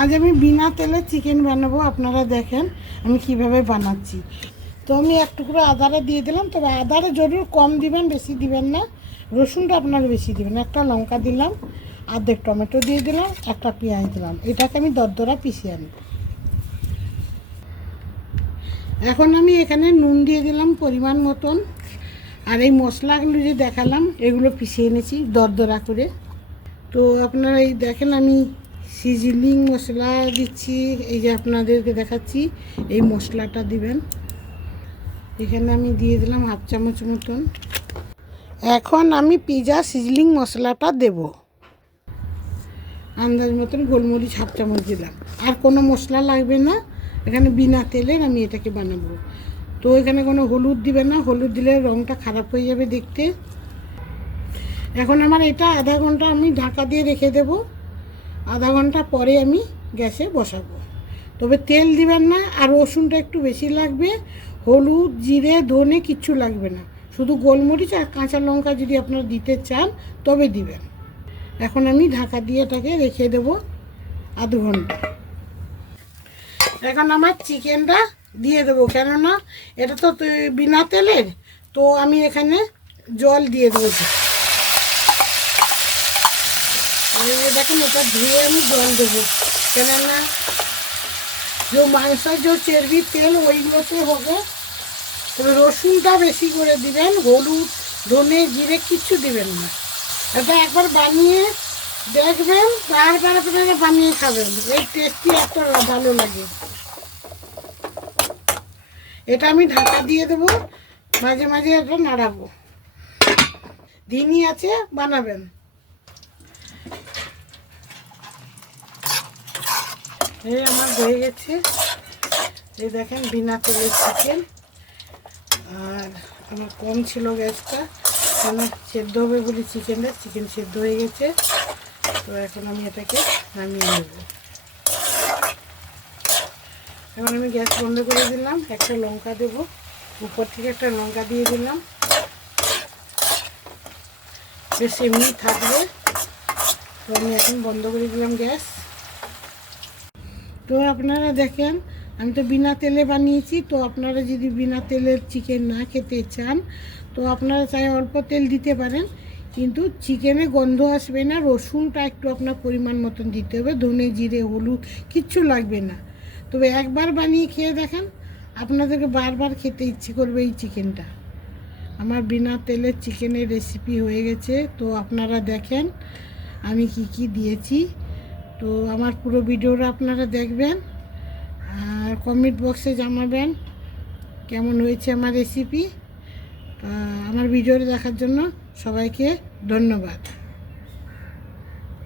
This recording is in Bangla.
আজ আমি বিনা তেলে চিকেন বানাবো, আপনারা দেখেন আমি কীভাবে বানাচ্ছি। তো আমি এক টুকরো আদারে দিয়ে দিলাম, তবে আদারে জরুর কম দিবেন, বেশি দিবেন না। রসুনটা আপনারা বেশি দিবেন, একটা লঙ্কা দিলাম, আর্ধেক টমেটো দিয়ে দিলাম, একটা পেঁয়াজ দিলাম। এটাকে আমি দরদরা পিষিয়ে আনি। এখন আমি এখানে নুন দিয়ে দিলাম পরিমাণ মতন। আর এই মশলাগুলো যে দেখালাম, এগুলো পিষিয়ে এনেছি দরদরা করে। তো আপনারা এই দেখেন আমি সিজলিং মশলা দিচ্ছি, এই যে আপনাদেরকে দেখাচ্ছি, এই মশলাটা দিবেন। এখানে আমি দিয়ে দিলাম হাফ চামচ মতন। এখন আমি পিজা সিজলিং মশলাটা দেব। আন্দাজ মতন গোলমরিচ হাফ চামচ দিলাম। আর কোনো মশলা লাগবে না, এখানে বিনা তেলের আমি এটাকে বানাবো। তো এখানে কোনো হলুদ দিবে না, হলুদ দিলে রঙটা খারাপ হয়ে যাবে দেখতে। এখন আমার এটা আধা ঘণ্টা আমি ঢাকা দিয়ে রেখে দেব। আধা ঘণ্টা পরে আমি গ্যাসে বসাবো। তবে তেল দিবেন না আর রসুনটা একটু বেশি লাগবে, হলুদ, জিরে, ধনে কিচ্ছু লাগবে না। শুধু গোলমরিচ আর কাঁচা লঙ্কা যদি আপনারা দিতে চান, তবে দিবেন। এখন আমি ঢাকা দিয়ে এটাকে রেখে দেব আধ ঘণ্টা। এখন আমার চিকেনটা দিয়ে দেবো, কেননা এটা তো বিনা তেলের, তো আমি এখানে জল দিয়ে দেবো। দেখেন, এটা ধুয়ে আমি জল দেবো। কেননা যে মাংসের যে চর্বি তেল, ওইগুলোতে হবে। রসুনটা বেশি করে দিবেন, হলুদ, ধনে জিরে কিচ্ছু দিবেন না। এটা একবার বানিয়ে দেখবেন, তারপর আপনারা বানিয়ে খাবেন। এই টেস্টি একটা ভালো লাগে। এটা আমি ঢাকা দিয়ে দেবো, মাঝে মাঝে এটা নাড়াবো। দিনই আছে, বানাবেন। এই আমার হয়ে গেছে। এই দেখেন, বিনা তেলের চিকেন আর আমার কম ছিল গ্যাসটা। কেন সেদ্ধ হবে বলি চিকেনটা চিকেন সেদ্ধ হয়ে গেছে। তো এখন আমি এটাকে নামিয়ে নেব। এখন আমি গ্যাস বন্ধ করে দিলাম। একটা লঙ্কা দেব। উপর থেকে একটা লঙ্কা দিয়ে দিলাম। বেশ এমনি থাকবে। তো আমি এখন বন্ধ করে দিলাম গ্যাস। তো আপনারা দেখেন, আমি তো বিনা তেলে বানিয়েছি, তো আপনারা যদি বিনা তেলের চিকেন না খেতে চান, তো আপনারা চাই অল্প তেল দিতে পারেন, কিন্তু চিকেনে গন্ধ আসবে না, রসুনটা একটু আপনার পরিমাণ মতন দিতে হবে, ধনে জিরে, হলুদ, কিচ্ছু লাগবে না। তবে একবার বানিয়ে খেয়ে দেখেন, আপনাদেরকে বারবার খেতে ইচ্ছে করবে এই চিকেনটা। আমার বিনা তেলের চিকেনের রেসিপি হয়ে গেছে, তো আপনারা দেখেন, আমি কি কি দিয়েছি। তো আমার পুরো ভিডিওটা আপনারা দেখবেন আর কমেন্ট বক্সে জানাবেন কেমন হয়েছে আমার রেসিপি আমার ভিডিওটা দেখার জন্য সবাইকে ধন্যবাদ।